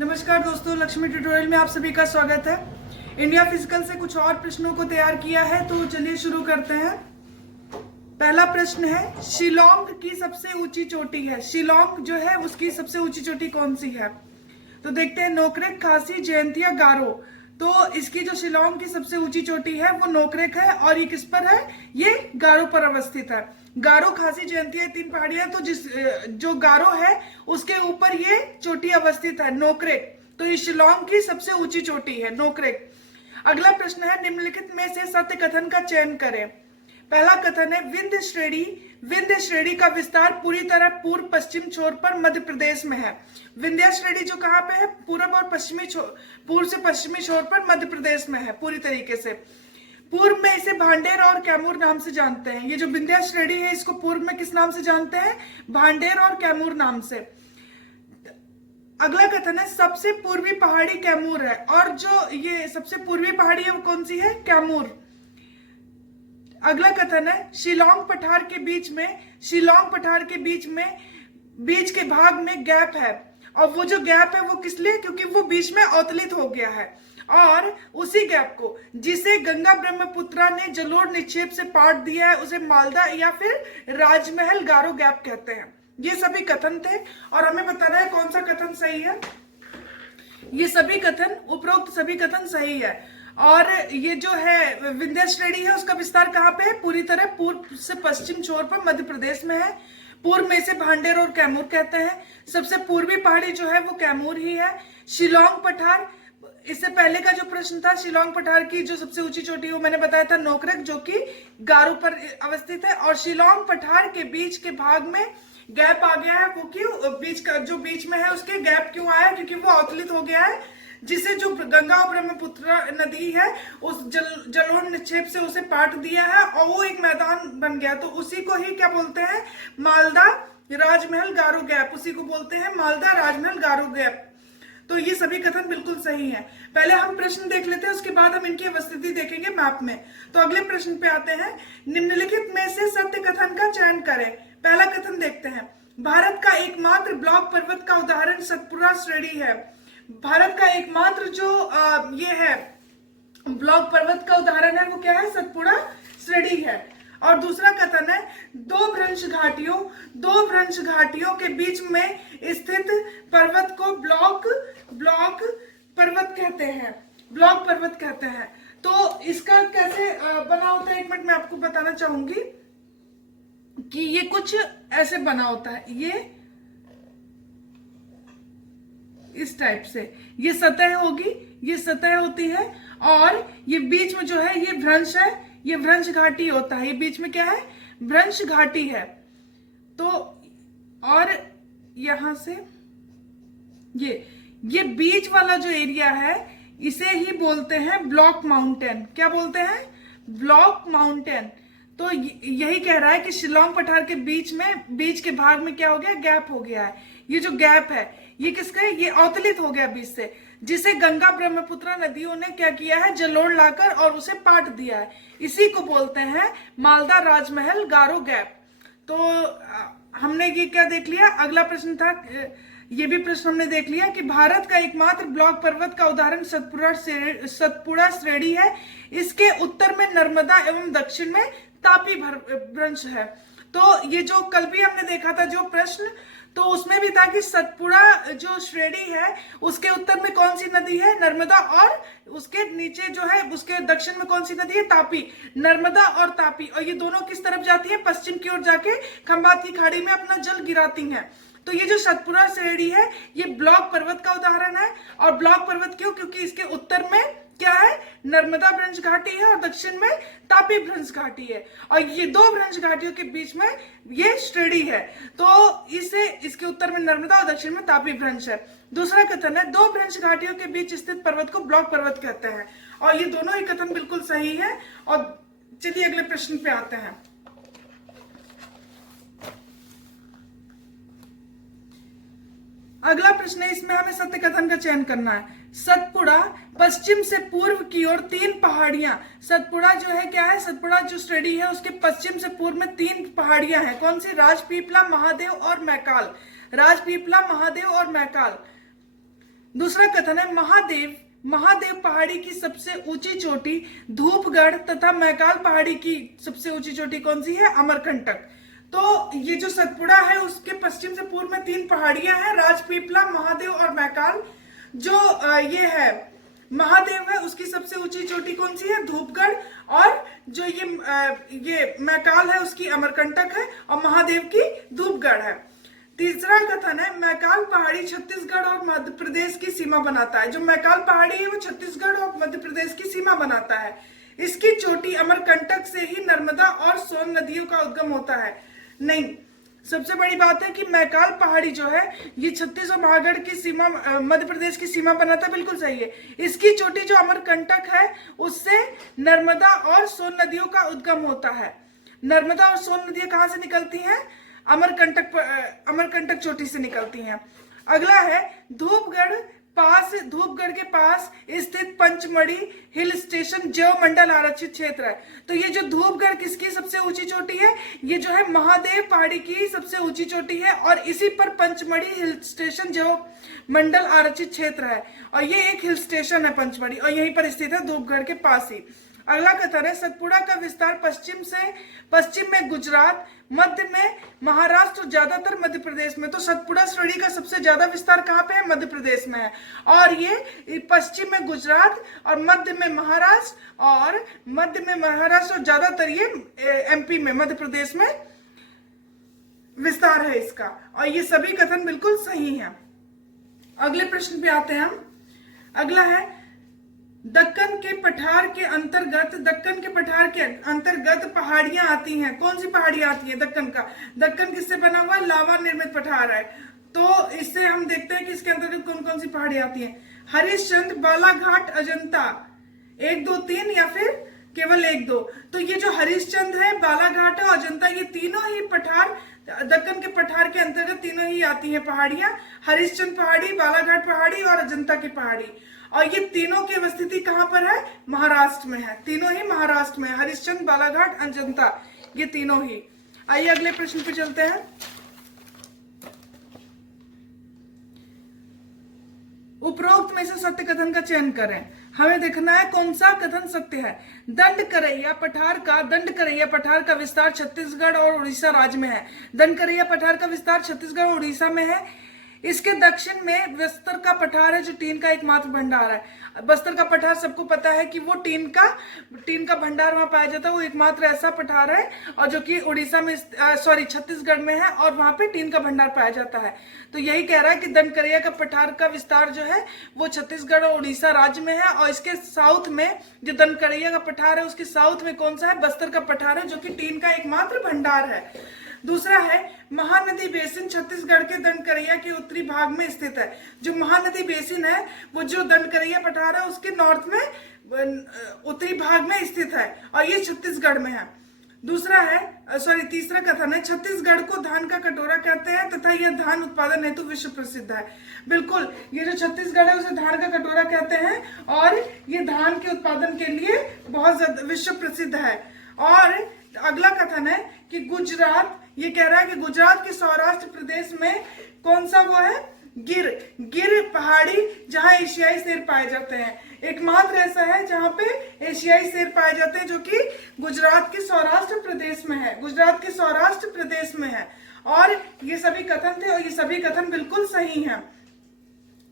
नमस्कार दोस्तों, लक्ष्मी ट्यूटोरियल में आप सभी का स्वागत है। इंडिया फिजिकल से कुछ और प्रश्नों को तैयार किया है, तो चलिए शुरू करते हैं। पहला प्रश्न है, शिलोंग की सबसे ऊंची चोटी है। शिलोंग जो है उसकी सबसे ऊंची चोटी कौन सी है? तो देखते हैं, नोकरेक, खासी, जयंतिया, गारो। तो इसकी जो शिलोंग की सबसे ऊंची चोटी है वो नोकरेक है, और ये किस पर है? ये गारो पर अवस्थित है। गारो, खासी, जयंतिया, तीन पहाड़ियां, तो जो गारो है उसके ऊपर ये चोटी अवस्थित है, नोकरेक। तो ये शिलोंग की सबसे ऊंची चोटी है, नोकरेक। अगला प्रश्न है, निम्नलिखित में से सत्य कथन का चयन करें। पहला कथन है, विंध्य श्रेणी का विस्तार पूरी तरह पूर्व पश्चिम छोर पर मध्य प्रदेश में है। विंध्य श्रेणी जो कहाँ पे है? पूर्व और पश्चिमी पूर्व से पश्चिमी छोर पर मध्य प्रदेश में है पूरी तरीके से। पूर्व में इसे भांडेर और कैमूर नाम से जानते हैं। ये जो विंध्य श्रेणी है इसको पूर्व में किस नाम से जानते हैं? भांडेर और कैमूर नाम से। अगला कथन है, सबसे पूर्वी पहाड़ी कैमूर है, और जो ये सबसे पूर्वी पहाड़ी है वो कौन सी है? कैमूर। अगला कथन है, शिलोंग पठार के बीच में बीच के भाग में गैप है, और वो जो गैप है वो किस लिए? क्योंकि वो बीच में अवतलित हो गया है, और उसी गैप को जिसे गंगा ब्रह्मपुत्रा ने जलोढ़ निक्षेप से पाट दिया है उसे मालदा या फिर राजमहल गारो गैप कहते हैं। ये सभी कथन थे, और हमें बताना है कौन सा कथन सही है। ये सभी कथन, उपरोक्त सभी कथन सही है। और ये जो है विंध्य श्रेणी है उसका विस्तार कहाँ पे है? पूरी तरह पूर्व से पश्चिम छोर पर मध्य प्रदेश में है। पूर्व में इसे भांडेर और कैमूर कहते हैं। सबसे पूर्वी पहाड़ी जो है वो कैमूर ही है। शिलोंग पठार, इससे पहले का जो प्रश्न था, शिलोंग पठार की जो सबसे ऊंची चोटी है वो मैंने बताया था नोकरेक, जो कि गारो पर अवस्थित है। और शिलोंग पठार के बीच के भाग में गैप आ गया है, वो क्यों? बीच का जो बीच में है उसके गैप क्यों आया? क्योंकि वो अवतलित हो गया है, जिसे जो गंगा और ब्रह्मपुत्र नदी है उस जलोढ़ निक्षेप से उसे पाट दिया है, और वो एक मैदान बन गया। तो उसी को ही क्या बोलते हैं? मालदा राजमहल गारो गैप। उसी को बोलते हैं मालदा राजमहल गारो गैप। तो ये सभी कथन बिल्कुल सही हैं। पहले हम प्रश्न देख लेते हैं, उसके बाद हम इनकी अवस्थिति देखेंगे मैप में। तो अगले प्रश्न पे आते हैं, निम्नलिखित में से सत्य कथन का चयन करें। पहला कथन देखते हैं, भारत का एकमात्र ब्लॉक पर्वत का उदाहरण सतपुड़ा श्रेणी है। भारत का एकमात्र जो ये है ब्लॉक पर्वत का उदाहरण है वो क्या है? सतपुड़ा श्रेणी है। और दूसरा कथन है, दो भ्रंश घाटियों के बीच में स्थित पर्वत को ब्लॉक पर्वत कहते हैं। ब्लॉक पर्वत कहते हैं। तो इसका कैसे बना होता है, एक मिनट मैं आपको बताना चाहूंगी कि ये कुछ ऐसे बना होता है। ये इस टाइप से ये सतह होगी, ये सतह होती है, और ये बीच में जो है ये भ्रंश है, ये भ्रंश घाटी होता है। ये बीच में क्या है? भ्रंश घाटी है। तो और यहां से ये बीच वाला जो एरिया है इसे ही बोलते हैं ब्लॉक माउंटेन। क्या बोलते हैं? Block mountain. तो यही कह रहा है कि शिलोंग पठार के बीच के भाग में क्या हो गया? गैप हो गया है। ये जो गैप है ये किसका है? ये अवतलित हो गया बीच से, जिसे गंगा ब्रह्मपुत्र नदियों ने क्या किया है? जलोढ़ लाकर और उसे पाट दिया है। इसी को बोलते हैं मालदा राजमहल गारो गैप। तो हमने ये क्या देख लिया? अगला प्रश्न था, ये भी प्रश्न हमने देख लिया कि भारत का एकमात्र ब्लॉक पर्वत का उदाहरण सतपुड़ा श्रेणी है। इसके उत्तर में नर्मदा एवं दक्षिण में तापी भ्रंश है। तो ये जो कल भी हमने देखा था जो प्रश्न, तो उसमें भी था कि सतपुड़ा जो श्रेणी है उसके उत्तर में कौन सी नदी है? नर्मदा। और उसके नीचे जो है उसके दक्षिण में कौन सी नदी है? तापी। नर्मदा और तापी, और ये दोनों किस तरफ जाती है? पश्चिम की ओर जाके खंबात की खाड़ी में अपना जल गिराती हैं। तो ये जो सतपुड़ा श्रेणी है ये ब्लॉक पर्वत का उदाहरण है। और ब्लॉक पर्वत क्यों? क्योंकि इसके उत्तर में क्या है? नर्मदा भ्रंश घाटी है, और दक्षिण में तापी भ्रंश घाटी है, और ये दो भ्रंश घाटियों के बीच में ये श्रेणी है। तो इसके उत्तर में नर्मदा और दक्षिण में तापी भ्रंश है। दूसरा कथन है, दो भ्रंश घाटियों के बीच स्थित पर्वत को ब्लॉक पर्वत कहते हैं। और ये दोनों ही कथन बिल्कुल सही है। और चलिए अगले प्रश्न पे आते हैं। अगला प्रश्न है, इसमें हमें सत्य कथन का चयन करना है। सतपुड़ा पश्चिम से पूर्व की ओर तीन पहाड़ियां। सतपुड़ा जो है क्या है? सतपुड़ा जो श्रेणी है उसके पश्चिम से पूर्व में तीन पहाड़ियां हैं। कौन सी? राजपीपला, महादेव और मैकाल। राजपीपला, महादेव और मैकाल। दूसरा कथन है महादेव पहाड़ी की सबसे ऊंची चोटी धूपगढ़ तथा मैकाल पहाड़ी की सबसे ऊंची चोटी कौन सी है? अमरकंटक। तो ये जो सतपुड़ा है उसके पश्चिम से पूर्व में 3 पहाड़ियां हैं, राजपीपला, महादेव और मैकाल। जो ये है महादेव है उसकी सबसे ऊंची चोटी कौन सी है? धूपगढ़। और जो ये मैकाल है उसकी अमरकंटक है और महादेव की धूपगढ़ है। तीसरा कथन है मैकाल पहाड़ी छत्तीसगढ़ और मध्य प्रदेश की सीमा बनाता है। जो मैकाल पहाड़ी है वो छत्तीसगढ़ और मध्य प्रदेश की सीमा बनाता है। इसकी चोटी अमरकंटक से ही नर्मदा और सोन नदियों का उद्गम होता है। नहीं, सबसे बड़ी बात है कि मैकाल पहाड़ी जो है ये छत्तीस और महागढ़ की सीमा, मध्य प्रदेश की सीमा बनाता है, बिल्कुल सही है। इसकी चोटी जो अमरकंटक है उससे नर्मदा और सोन नदियों का उद्गम होता है। नर्मदा और सोन नदियां कहां से निकलती हैं? अमरकंटक चोटी से निकलती हैं। अगला है धूपगढ़ के पास स्थित पंचमढ़ी हिल स्टेशन जैव मंडल आरक्षित क्षेत्र है। तो ये जो धूपगढ़ किसकी सबसे ऊंची चोटी है? ये जो है महादेव पहाड़ी की सबसे ऊंची चोटी है और इसी पर पंचमढ़ी हिल स्टेशन जैव मंडल आरक्षित क्षेत्र है और ये एक हिल स्टेशन है पंचमढ़ी और यहीं पर स्थित है धूपगढ़ के पास ही। अगला कथन है सतपुड़ा का विस्तार पश्चिम में गुजरात, मध्य में महाराष्ट्र, ज्यादातर मध्य प्रदेश में। तो सतपुड़ा श्रेणी का सबसे ज्यादा विस्तार कहाँ पे है? मध्य प्रदेश में है। और ये पश्चिम में गुजरात और मध्य में महाराष्ट्र और ज्यादातर ये एमपी में, मध्य प्रदेश में विस्तार है इसका। और ये सभी कथन बिल्कुल सही हैं। अगले प्रश्न पे आते हैं हम। अगला है दक्कन के पठार के अंतर्गत पहाड़ियां आती हैं। कौन सी पहाड़ियां आती हैं? दक्कन किससे बना हुआ? लावा निर्मित पठार है। तो इससे हम देखते हैं कि इसके अंतर्गत कौन कौन सी पहाड़ियां आती हैं। हरिश्चंद्र, बालाघाट, अजंता, 1 2 3 या फिर केवल 1 2? तो ये जो हरिश्चंद्र है, बालाघाट है, अजंता, ये तीनों ही पठार दक्कन के पठार के अंतर्गत तीनों ही आती हैं पहाड़ियां। हरिश्चंद्र पहाड़ी, बालाघाट पहाड़ी और अजंता की पहाड़ी। और ये तीनों की अवस्थिति कहां पर है? महाराष्ट्र में है। तीनों ही महाराष्ट्र में, हरिश्चंद्र, बालाघाट, अजंता, ये तीनों ही। आइए अगले प्रश्न पे चलते हैं। उपरोक्त में से सत्य कथन का चयन करें। हमें देखना है कौन सा कथन सत्य है। दंडकरैया पठार का विस्तार छत्तीसगढ़ और उड़ीसा राज्य में है। दंडकरैया पठार का विस्तार छत्तीसगढ़ और उड़ीसा में है। इसके दक्षिण में बस्तर का पठार है जो टीन का एकमात्र भंडार है। बस्तर का पठार सबको पता है कि वो टीन का भंडार वहां पाया जाता है। वो एकमात्र ऐसा पठार है और जो कि उड़ीसा में छत्तीसगढ़ में है और वहां पे टीन का भंडार पाया जाता है। तो यही कह रहा है कि दंडकरैया का पठार का विस्तार जो है वो छत्तीसगढ़ और उड़ीसा राज्य में है। और इसके साउथ में जो दंडकरैया का पठार है उसके साउथ में कौन सा है? बस्तर का पठार है जो कि टीन का एकमात्र भंडार है। दूसरा है महानदी बेसिन छत्तीसगढ़ के दंडकरैया के उत्तरी भाग में स्थित है। जो महानदी बेसिन है वो जो दंडकरैया पठार है उसके नॉर्थ में उत्तरी भाग में स्थित है और ये छत्तीसगढ़ में है। तीसरा कथन है छत्तीसगढ़ को धान का कटोरा कहते हैं तथा यह धान उत्पादन हेतु विश्व प्रसिद्ध है। बिल्कुल, ये जो छत्तीसगढ़ है उसे धान का कटोरा कहते हैं और ये धान के उत्पादन के लिए बहुत ज्यादा विश्व प्रसिद्ध है। और अगला कथन है कि गुजरात, ये कह रहा है कि गुजरात के सौराष्ट्र प्रदेश में कौन सा वो है? गिर पहाड़ी जहां एशियाई शेर पाए जाते हैं। एकमात्र ऐसा है जहां पे एशियाई शेर पाए जाते हैं जो कि गुजरात के सौराष्ट्र प्रदेश में है। और ये सभी कथन थे और ये सभी कथन बिल्कुल सही हैं।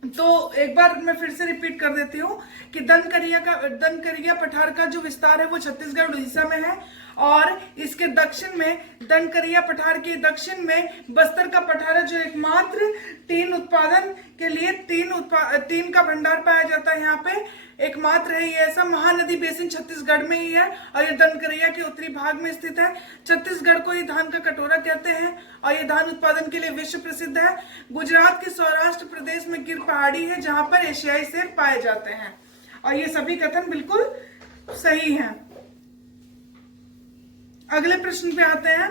तो एक बार मैं फिर से रिपीट कर देती हूँ कि दंडकरैया पठार का जो विस्तार है वो छत्तीसगढ़ उड़ीसा में है और इसके दक्षिण में दंडकरैया पठार के दक्षिण में बस्तर का पठार है जो एकमात्र टीन उत्पादन के लिए टीन का भंडार पाया जाता है। यहाँ पे एकमात्र है ये ऐसा। महानदी बेसिन छत्तीसगढ़ में ही है और ये दंडकरैया के उत्तरी भाग में स्थित है। छत्तीसगढ़ को ये धान का कटोरा कहते हैं और ये धान उत्पादन के लिए विश्व प्रसिद्ध है। गुजरात के सौराष्ट्र प्रदेश में गिर पहाड़ी है जहां पर एशियाई शेर पाए जाते हैं और ये सभी कथन बिल्कुल सही हैं। अगले प्रश्न पे आते हैं।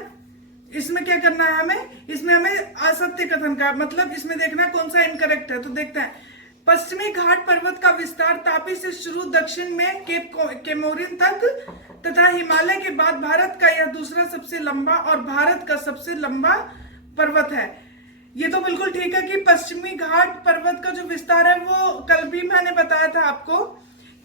इसमें क्या करना है इसमें हमें असत्य कथन का मतलब इसमें देखना है कौन सा इनकरेक्ट है। तो देखते हैं। पश्चिमी घाट पर्वत का विस्तार तापी से शुरू दक्षिण में केप केमोरिन तक तथा हिमालय के बाद भारत का यह दूसरा सबसे लंबा और भारत का सबसे लंबा पर्वत है। ये तो बिल्कुल ठीक है कि पश्चिमी घाट पर्वत का जो विस्तार है वो कल भी मैंने बताया था आपको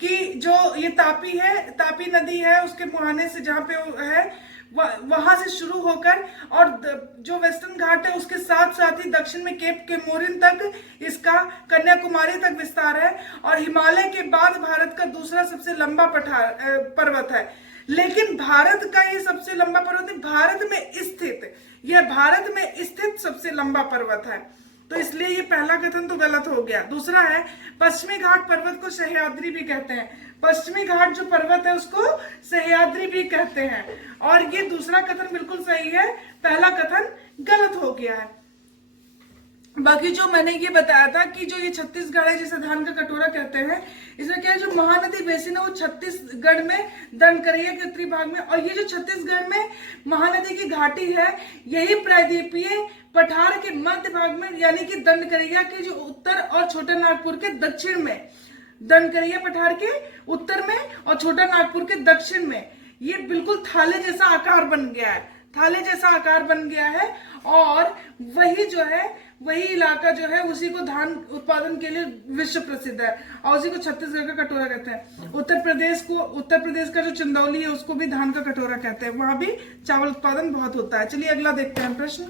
कि जो ये तापी है, तापी नदी है, उसके मुहाने से जहाँ पे है वहां से शुरू होकर और जो वेस्टर्न घाट है उसके साथ साथ ही दक्षिण में केप केमोरिन तक इसका कन्याकुमारी तक विस्तार है और हिमालय के बाद भारत का दूसरा सबसे लंबा पर्वत है। लेकिन भारत का ये सबसे लंबा पर्वत है, भारत में स्थित, यह भारत में स्थित सबसे लंबा पर्वत है, तो इसलिए ये पहला कथन तो गलत हो गया। दूसरा है पश्चिमी घाट पर्वत को सह्याद्री भी कहते हैं, पश्चिमी घाट जो पर्वत है उसको सह्याद्री भी कहते हैं, और ये दूसरा कथन बिल्कुल सही है, पहला कथन गलत हो गया है। बाकी जो मैंने ये बताया था कि जो ये छत्तीसगढ़ है जिसे धान का कटोरा कहते हैं, इसमें क्या है, जो महानदी बेसिन है वो छत्तीसगढ़ में दंडकरिया के उत्तरी भाग में, और ये जो छत्तीसगढ़ में महानदी की घाटी है यही प्रायद्वीपीय पठार के मध्य भाग में यानी कि दंडकरिया के जो उत्तर और छोटा नागपुर के दक्षिण में, दंडकरिया पठार के उत्तर में और छोटा नागपुर के दक्षिण में ये बिल्कुल थाले जैसा आकार बन गया है, थाले जैसा आकार बन गया है, और वही जो है वही इलाका जो है उसी को धान उत्पादन के लिए विश्व प्रसिद्ध है और उसी को छत्तीसगढ़ का कटोरा कहते हैं। उत्तर प्रदेश का जो चंदौली है उसको भी धान का कटोरा कहते हैं, वहां भी चावल उत्पादन बहुत होता है। चलिए अगला देखते हैं प्रश्न।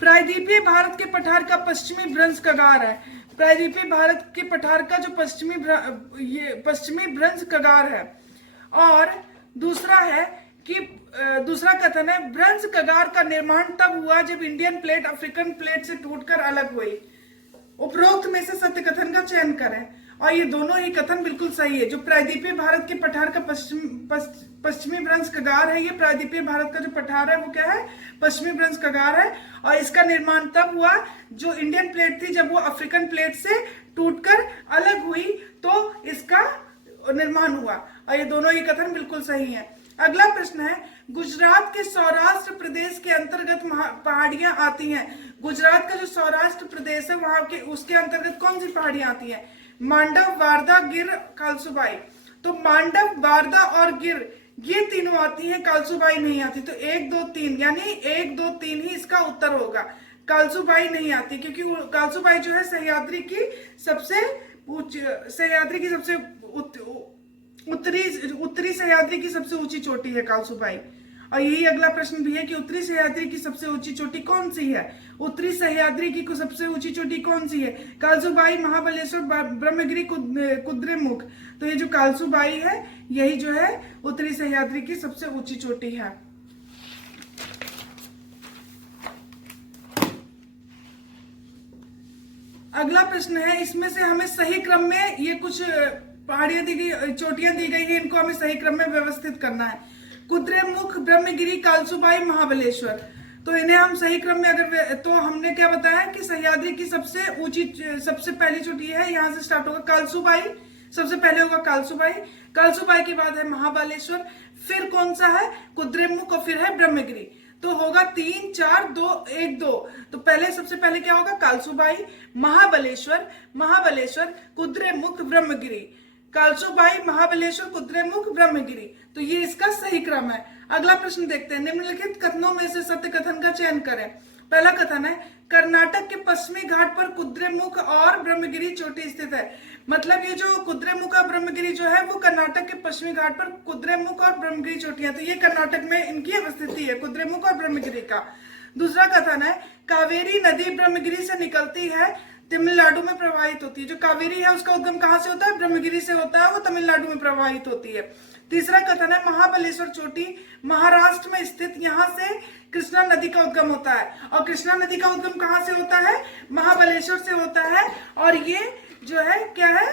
प्रायद्वीपीय भारत के पठार का पश्चिमी भ्रंश कगार है, प्रायद्वीपीय भारत के पठार का जो पश्चिमी भ्रंश कगार है। और दूसरा है कि दूसरा कथन है भ्रंश कगार का निर्माण तब हुआ जब इंडियन प्लेट अफ्रीकन प्लेट से टूटकर अलग हुई। उपरोक्त में से सत्य कथन का चयन करें, और ये दोनों ही कथन बिल्कुल सही है। जो प्रायद्वीपीय भारत के पठार का पश्चिमी भ्रंश कगार है, ये प्रायद्वीपीय भारत का जो पठार है वो क्या है, पश्चिमी भ्रंश कगार है, और इसका निर्माण तब हुआ जो इंडियन प्लेट थी जब वो अफ्रीकन प्लेट से टूटकर अलग हुई तो इसका निर्माण हुआ, और ये दोनों ही कथन बिल्कुल सही है। अगला प्रश्न है गुजरात के सौराष्ट्र प्रदेश के अंतर्गत पहाड़ियां आती हैं, गुजरात का जो सौराष्ट्र प्रदेश है वहां के उसके अंतर्गत कौन सी पहाड़ियां आती हैं, मांडव, वारदा, गिर, कालसुबाई। तो मांडव, वारदा और गिर ये तीनों आती हैं, कालसुबाई नहीं आती, तो 1 2 3 यानी 1 2 3 ही इसका उत्तर होगा। कालसुबाई नहीं आती क्योंकि कालसुबाई जो है सह्याद्री की सबसे उत्तरी सह्याद्री की सबसे ऊंची चोटी है कालसुबाई। और यही अगला प्रश्न भी है कि उत्तरी सह्याद्री की सबसे ऊंची चोटी कौन सी है, उत्तरी सह्याद्री की सबसे ऊंची चोटी कौन सी है, कालसुबाई, महाबलेश्वर, ब्रह्मगिरी, कुद्रेमुख। तो ये जो कालसुबाई है यही जो है उत्तरी सह्याद्री की सबसे ऊंची चोटी है। अगला प्रश्न है, इसमें से हमें सही क्रम में ये कुछ पहाड़ियां दी गई, चोटियां दी गई है, इनको हमें सही क्रम में व्यवस्थित करना है। कुद्रेमुख, ब्रह्मगिरी, कालसुबाई, महाबलेश्वर, तो इन्हें हम सही क्रम में अगर तो हमने क्या बताया कि सह्याद्री की सबसे पहली चोटी है, यहाँ से स्टार्ट होगा कालसुबाई, सबसे पहले होगा कालसुबाई, कालसुबाई के बाद है महाबलेश्वर, फिर कौन सा है कुद्रेमुख और फिर है ब्रह्मगिरी। तो होगा 3 4 2 1 2। तो सबसे पहले क्या होगा, कालसुबाई, महाबलेश्वर, कुद्रेमुख, ब्रह्मगिरी, कालसुबाई, महाबलेश्वर, कुद्रेमुख, ब्रह्मगिरी। तो ये इसका सही क्रम है। अगला प्रश्न देखते हैं, निम्नलिखित कथनों में से सत्य कथन का चयन करें। पहला कथन है कर्नाटक के पश्चिमी घाट पर कुद्रेमुख और ब्रह्मगिरी चोटी स्थित है। मतलब ये जो कुद्रेमुख और ब्रह्मगिरी जो है वो कर्नाटक के पश्चिमी घाट पर कुद्रेमुख और ब्रह्मगिरी चोटियां, तो ये कर्नाटक में इनकी अवस्थिति है कुद्रेमुख और ब्रह्मगिरी का। दूसरा कथन है कावेरी नदी ब्रह्मगिरी से निकलती है, तमिलनाडु में प्रवाहित होती है। जो कावेरी है उसका उद्गम कहाँ से होता है, ब्रह्मगिरी से होता है, वो तमिलनाडु में प्रवाहित होती है। तीसरा कथन है महाबलेश्वर चोटी महाराष्ट्र में स्थित, यहाँ से कृष्णा नदी का उद्गम होता है, और कृष्णा नदी का उद्गम कहाँ से होता है, महाबलेश्वर से होता है, और ये जो है क्या है,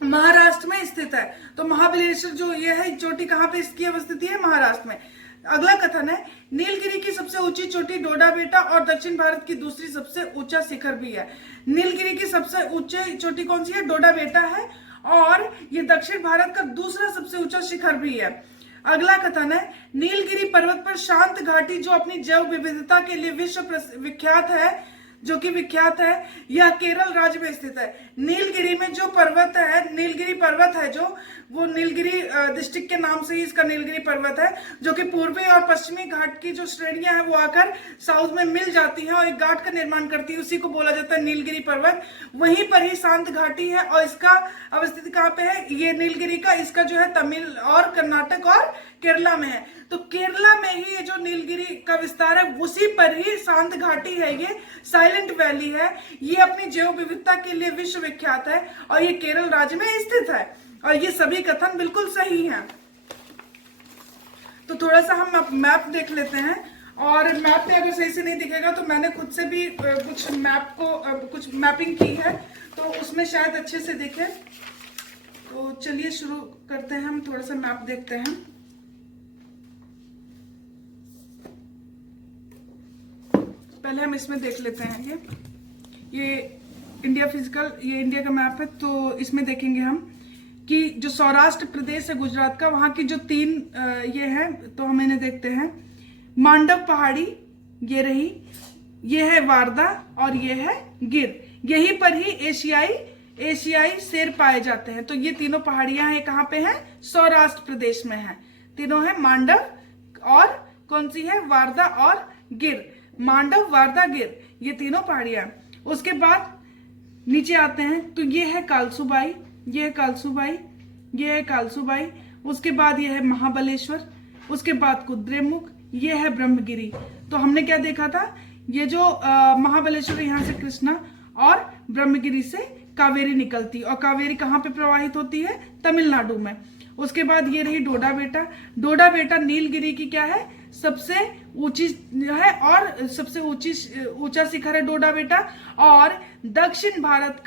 महाराष्ट्र में स्थित है। तो महाबलेश्वर जो ये है चोटी कहाँ पे इसकी अवस्थिति है, महाराष्ट्र में। अगला कथन है नीलगिरी की सबसे ऊंची चोटी डोडा बेटा और दक्षिण भारत की दूसरी सबसे ऊंचा शिखर भी है। नीलगिरी की सबसे ऊंची चोटी कौन सी है, डोडा बेटा है, और ये दक्षिण भारत का दूसरा सबसे ऊंचा शिखर भी है। अगला कथन है नीलगिरी पर्वत पर शांत घाटी जो अपनी जैव विविधता के लिए विश्व विख्यात है, जो कि विख्यात है। यह केरल राज्य में स्थित है। नीलगिरी में जो पर्वत है, नीलगिरी पर्वत है जो, वो नीलगिरी डिस्ट्रिक्ट के नाम से ही इसका नीलगिरी पर्वत है, जो कि पूर्वी और पश्चिमी घाट की जो श्रेणियां हैं वो आकर साउथ में मिल जाती हैं और एक घाट का निर्माण करती है, उसी को बोला जाता है नीलगिरी पर्वत। वहीं पर ही शांत घाटी है और इसका अवस्थित कहाँ पे है, ये नीलगिरी का, इसका जो है तमिल और कर्नाटक और केरला में है। तो केरला में ही ये जो नीलगिरी का विस्तार है, उसी पर ही शांत घाटी है, ये साइलेंट वैली है। ये अपनी जैव विविधता के लिए विश्व विख्यात है और ये केरल राज्य में स्थित है और ये सभी कथन बिल्कुल सही हैं। तो थोड़ा सा हम मैप देख लेते हैं और मैप में अगर सही से नहीं दिखेगा तो मैंने खुद से भी कुछ मैप को कुछ मैपिंग की है, तो उसमें शायद अच्छे से दिखे। तो चलिए शुरू करते हैं, हम थोड़ा सा मैप देखते हैं। पहले हम इसमें देख लेते हैं, ये इंडिया फिजिकल, ये इंडिया का मैप है। तो इसमें देखेंगे हम कि जो सौराष्ट्र प्रदेश है गुजरात का, वहां की जो 3 ये है, तो हम इन्हें देखते हैं। मांडव पहाड़ी ये रही, ये है वारदा और ये है गिर। यहीं पर ही एशियाई शेर पाए जाते हैं। तो ये तीनों पहाड़ियां हैं, कहाँ पे हैं, सौराष्ट्र प्रदेश में है। तीनों है मांडव और कौन सी है, वारदा और गिर। मांडव, वारदा, गिर, ये तीनों पहाड़ियां। उसके बाद नीचे आते हैं तो ये है कालसूबाई, ये है कालसूबाई, ये है कालसूबाई। उसके बाद ये है महाबलेश्वर, उसके बाद कुद्रेमुख, ये है ब्रह्मगिरी। तो हमने क्या देखा था, ये जो महाबलेश्वर यहाँ से कृष्णा और ब्रह्मगिरी से कावेरी निकलती, और कावेरी कहाँ पे प्रवाहित होती है, तमिलनाडु में। उसके बाद ये रही डोडा बेटा। डोडा बेटा नीलगिरी की क्या है, सबसे ऊंची है और सबसे ऊंचा शिखर है डोडा बेटा, और दक्षिण भारत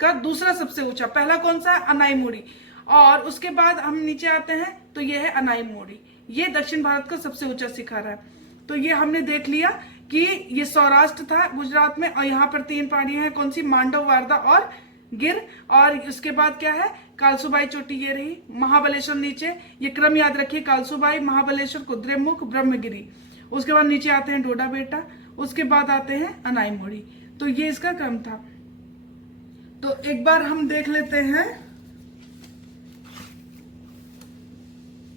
का दूसरा सबसे ऊंचा, पहला कौन सा है, अनाईमोड़ी। और उसके बाद हम नीचे आते हैं तो ये है अनाईमोड़ी, ये दक्षिण भारत का सबसे ऊंचा शिखर है। तो ये हमने देख लिया कि ये सौराष्ट्र था गुजरात में, और यहाँ पर 3 पहाड़ियां हैं, कौन सी, मांडव, वारदा और गिर। और उसके बाद क्या है, कालसूबाई चोटी ये रही, महाबलेश्वर नीचे, ये क्रम याद रखिए, कालसूबाई, महाबलेश्वर, कुद्रेमुख, ब्रह्मगिरी। उसके बाद नीचे आते हैं डोडा बेटा, उसके बाद आते हैं अनाईमोड़ी। तो ये इसका क्रम था। तो एक बार हम देख लेते हैं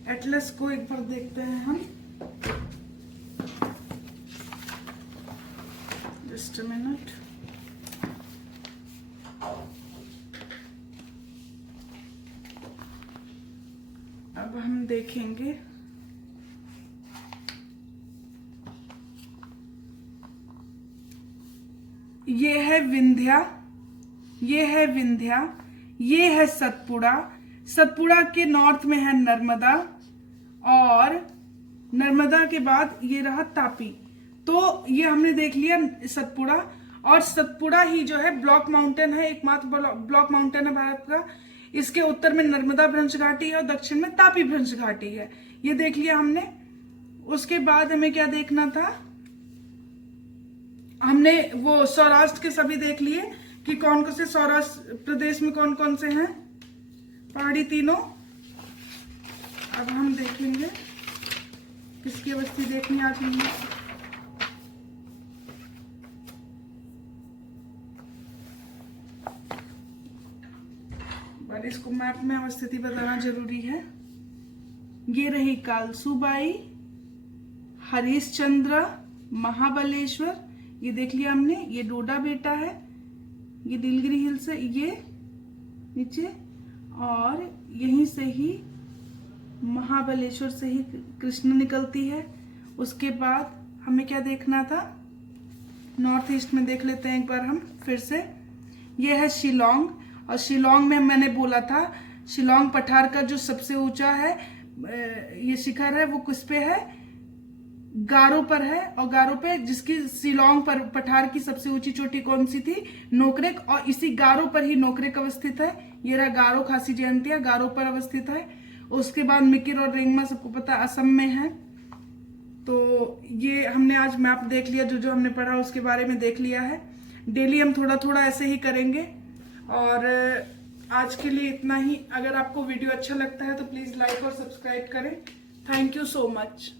एटलस को, एक बार देखते हैं हम। Just a minute. अब हम देखेंगे ये है विंध्या, ये है विंध्या, ये है सतपुड़ा। सतपुड़ा के नॉर्थ में है नर्मदा, और नर्मदा के बाद ये रहा तापी। तो ये हमने देख लिया सतपुड़ा, और सतपुड़ा ही जो है ब्लॉक माउंटेन है, एकमात्र ब्लॉक माउंटेन है भारत का। इसके उत्तर में नर्मदा भ्रंश घाटी है और दक्षिण में तापी भ्रंश घाटी है, ये देख लिया हमने। उसके बाद हमें क्या देखना था, हमने वो सौराष्ट्र के सभी देख लिए कि कौन कौन से सौराष्ट्र प्रदेश में कौन कौन से हैं पहाड़ी तीनों। अब हम देखेंगे किसकी अवस्थी देखनी आती है। पर इसको मैप में अवस्थिति बताना जरूरी है। ये रही कालसूबाई, हरिश्चंद्र, महाबलेश्वर, ये देख लिया हमने। ये डोडा बेटा है, ये नीलगिरी हिल्स है, ये नीचे, और यहीं से ही महाबलेश्वर से ही कृष्ण निकलती है। उसके बाद हमें क्या देखना था, नॉर्थ ईस्ट में देख लेते हैं एक बार हम फिर से। ये है शिलोंग, और शिलोंग में मैंने बोला था शिलोंग पठार का जो सबसे ऊंचा है ये शिखर है वो किस पे है, गारो पर है। और गारो पे जिसकी शिलोंग पर पठार की सबसे ऊंची चोटी कौन सी थी, नोकरेक, और इसी गारो पर ही नोकरेक अवस्थित है। ये रहा गारो, खासी जयंतिया गारो पर अवस्थित है। उसके बाद मिकिर और रेंगमा सबको पता असम में है। तो ये हमने आज मैप देख लिया, जो जो हमने पढ़ा उसके बारे में देख लिया है। डेली हम थोड़ा थोड़ा ऐसे ही करेंगे। और आज के लिए इतना ही। अगर आपको वीडियो अच्छा लगता है तो प्लीज लाइक और सब्सक्राइब करें। Thank you so much.